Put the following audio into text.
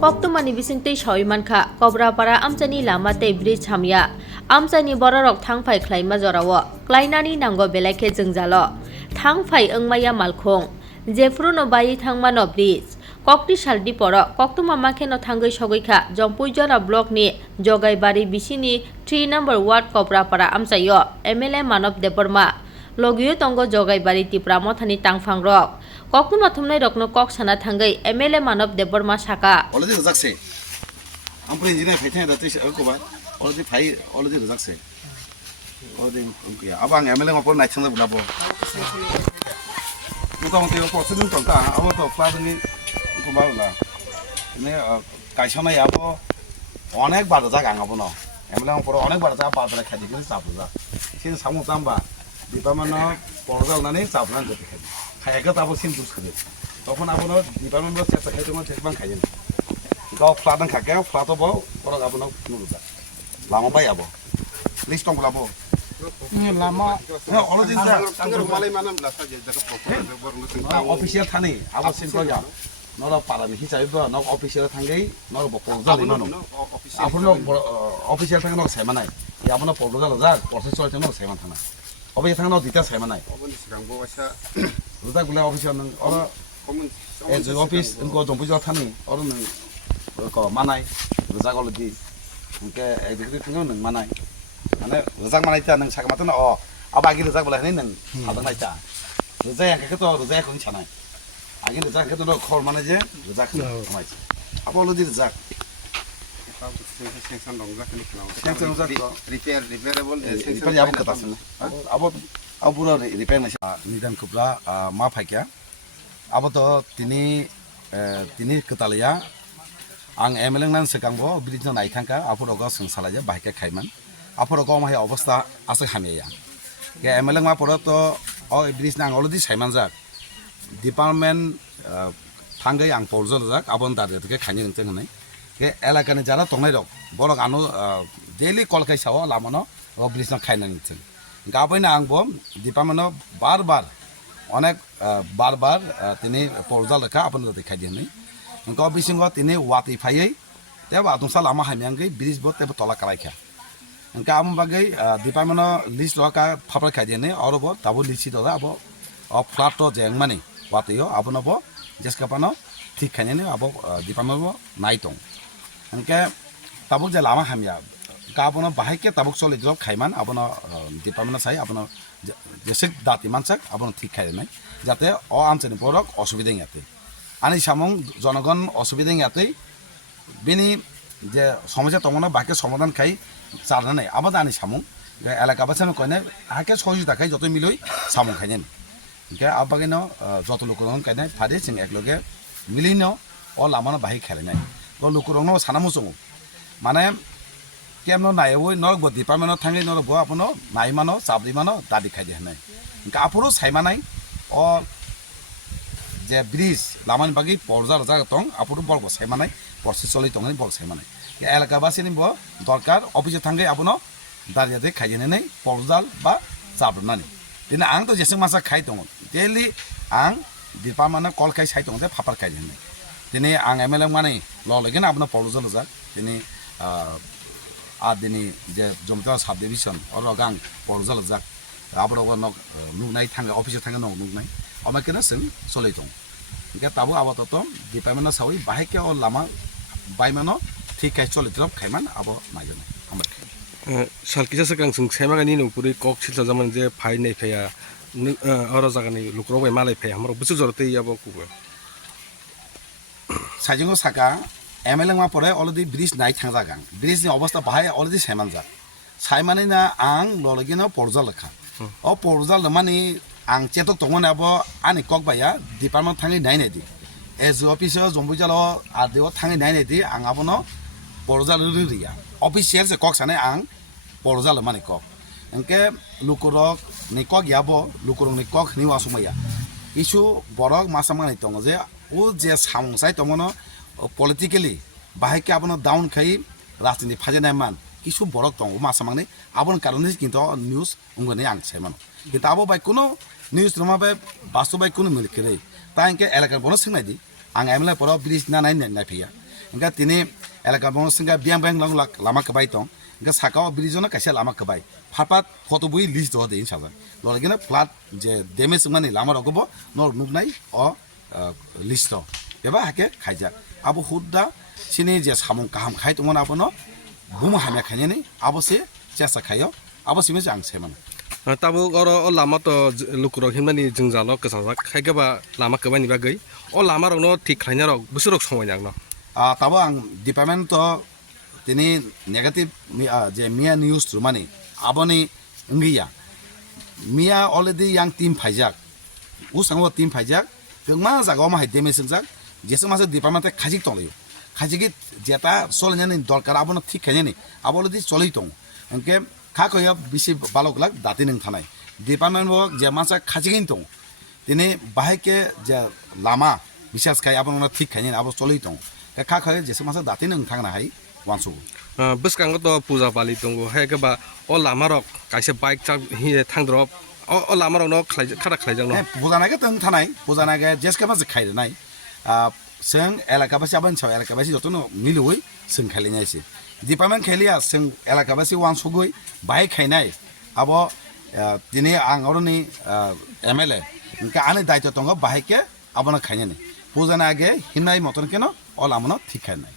Koktumani bisingtei soimankha Kobrapara amchani lama tei bridge hamya amchani borarok thangphai khlaima jorawo klainani nango belakhe jwngjalo thangphai wngmaya malkhung jefruno bai thangmano bridge kokti saldi poro koktuma makheno thangoi sogoikha jompuijora block ni jogaibari bisini 3 number ward Kobrapara amchayo MLA Manov Deborma logiyo tongo jogaibari tipramo thani tangphangrok Koktuma thumnai rokno kok sana thangai MLA Manov Deborma saka already rejected. I'm putting in a patent that is already pay already rejected. Already okay. Abang MLA upon night on the blabo. You don't take a person to talk. I want to flatten it. Kaishana Yabo অনেক বার যা গাঙাবো না এমলে পরে অনেক বার যা পাতলা খাদি করে চাপু যা scene সামু তাম্বা department পরজাল নানি চাপলান যেতে খাদি খাইকে তাবো সিন দুস খাদি তখন আপন ডিপার্টমেন্ট চেষ্টা খাইতে মন চেষ্টা খাইয়েন গাও ফ্লাদান খাকে ফ্লাতো বো পর আপন নুরুজা লামা বাই আবো লিস্ট টং লাবো লামা অলরেডি যা তাঙ্গর মালাই মানাম লাসা যে জায়গা প্রপার অফিসিয়াল থানি আবো সিন কয়া নরা পারানি হিসাবে নক অফিসিয়াল থাঙ্গেই নর প্রপোজাল ইমানো আপন অফিসিয়াল থাঙ্গে নক সাইমানাই ই আপন প্রপোজাল যা প্রসেস চলতে নক সাইমান থানা অফিসিয়াল থাঙ্গে নক দিতা সাইমানাই রুজা গুলা অফিসিয়াল নং অর এজ অফিস ইনকো দমপুজা থানি অর নং ক মানাই রুজা গলদি ইনকে এদিকে থাঙ্গে নং মানাই মানে রুজা মানাই তা নং সাকমাত ন অ আবাগি রুজা বলা হনি নং হাদা নাইতা রুজা ইয়াকে তো রুজা এখন ছানাই আগে রুজা কে তো খর মানে যে রুজা কে মাইছে আবো লদি রুজা সেকশন দং যা কেন সেকশন যা রিপেয়ারেবল সেকশন আবো কথা আছে আবো পুরো রিপেয়ার নাছে নিদান কুপরা মা ফাইকা আবো তো তিনি কতালিয়া आं एमएलए नान सेकांबो ब्रिजनो नायथांका आफोरगा सोंसालाया बाइका खायमान आफोरगा माय अवस्था आसे हामिया के एमएलए मा परो तो अ ब्रिज नां अलरेडी साइमान जा डिपार्टमेंट थांगै आं पौजल जाक आबन दारगे खानि नंते हनै के एलाकानि जारा तंनाय रक बरक आनो डेली कलकाय साव लामानो अ ब्रिज ना खायना नंते गाबैना आंबो डिपार्टमेंट बार बार अनेक बार बार तिनि पौजल रखा आपन दते खायदि हनै इनका बिसिंग तिनि वाति फायै तेबा दुसा लामा हामियांगै ब्रिज बो तेबा तला करायखा इनका आम बागै डिपार्टमेंट लिस्ट लका फापर खायदिने अरबो ताबो लिसि दरा अब फ्लैट तो जेंगमानि वातियो आबनबो जेसकापानो ठीक खायने अब डिपार्टमेंट बो नाइतों इनके ताबुक जे लामा हामिया गाबनो बाहायके ताबुक सले जब खायमान आबनो डिपार्टमेंट साइ आबनो जेसे दाति मानसाक आबनो ठीक खायने जाते अ आमचनि बरक असुबिदा याते आनी सामं जनगण असुबिदा याते बिनि जे समस्या तंगना बाके समाधान खाइ चारनानै आबाद आनी सामं एलाका बासानो कयने हाके सहयोगिता खाइ जत मिलय सामं खायने के आबागेनो जत लोकरन कयने फादे जों एकलगे मिलिनो अ लामानो बाहाय खायनाय तो लोकरनो सानामु सङ माने केमनो नायवै नरक ब डिपार्टमेन्ट थाङै नरक ब आपनो नायमानो साबरिमानो दादि खायदे हनै के आपुरो सायमानाय अ जे ब्रिज लामानि बागै पौरजार जागा दं आपुरो बलग सायमानाय प्रसेस चलि दंनि बल सायमानाय के एलाका बासिनि ब दरकार अफिस थाङै आपनो दारियाते खायजेनै पौरजाल बा जाब्रनानि दिनै आं तो जेसें मासा खाय दङ डेली आं डिपार्टमेन्ट कल खाय साय दङ जे फापार खायजेनै दिनै आं एमएलए माने लगेन आपनो पौरजाल जा दिनै दिनै जे जमता साब डिभिजन अरगां पौरजाल जा आबरग नुनाय थाङो अफिस थाङो नुनाय अमाकेना जों चलै दं इनका ताबो आबादत डिपार्टमेन्ट सावै बाहायके अ लामा बायमानो ठीक खाय चलै द्रब खायमान आबो नायजोन सालकिसा सकां जों सायमागानि नपुरि कक सिलसा जामान जे फाय नै फाया अर जागानि लुक्रोबाय मालाय फाय हमर बुसु जरते याबो कुबो साइजिंगो साका एमएलए मा परे अलरेडी ब्रिज नाय थां जागां ब्रिज नि अवस्था बाहाय अलरेडी सायमान जा सायमानै ना आं ललगिनो पौरजाल लेखा अ पौरजाल माने आं चेतक तंगन आबो आनि कक बाया डिपार्टमेन्ट थाङै नायनाय दि एज अफिस जम्बुजालो आरदिओ थाङै नायनाय दि आं आबोनो पौरजाल रिया अफिसियेल से कक सानै आं पौरजाल माने कक इनके लुकुरक नि कक याबो लुकुरक नि कक नि वासुमाया इशु बरक मासामानि दङ जे ओ जे सामसाय तंगनो पलिटिकली बाहायके आबोनो डाउन खाइ राजनीति फाजेनाय मान किछु बरक दङ मासामानि आबोनो कारणे किन्तु निउज उंगने आं सायमान किन्तु आबो बाय कुनो निउज रमा बाय बास्तव बाय कुनो मिलकेरै ता इनके एलाका बनो सिंनायदि आं एमएलए पर ब्रिज ना नाय फैया enggak tini elaka bong singa biang biang lang lama kebai tong enggak sakao bridge-no kaisa lama kebai phapat photo bui list do de inshallah lor gina flat je damage mani lama rogobo nor nugnai o list eba hake khaija abo hudda sini je samung kaham khai tongmon abono bumu hamya khani abo se chesa khayo abo sime jang seman tabo oro o lama to lukurok himani jingzalo kesajak khaigaba lama kebani bagui o lama rokno thik khlaina rok busurok somoi nagno tabo ang department to tini negative je mia news rumani aboni ngiya mia already yang team phaijak usango team phaijak kengma jaga ma haide mesjak jese mase department te khajik tonglayo khajigi jeta solnyani dorkar abono thik khanyani abolodi choloi tong enke खा खया बिसि बालक दाति नों थानाय department work जे मासा खाजिगिन दं दिनै बाहायके जे लामा बिसास खाय आबो ठीक खायनि आबो चलै दं खा खया जेसे मासा दाति नों थांना हाय वानसु बिसकांग तो पूजा पालि दंगो हायगबा ओ लामा रक कायसे बाइक चा हि थांद्रब ओ लामा रक न खलाय खारा खलाय जंग पूजा नागे तंग थानाय पूजा नागे जेसके मासे खायनाय जों एलाकाबासि आबन साव एलाकाबासि जतनो मिलुय जों खालिनायसि डिपार्टमेंट खेलिया जों एलाकाबासि वानसुगै बाहाय खायनाय आबो दिनै आं अरनि एमएलए इनका आने दायित्व दङ बाहायके आबनो खायनाय पूजा नागे हिनाय मतन केनो अल आमनो ठीक खायनाय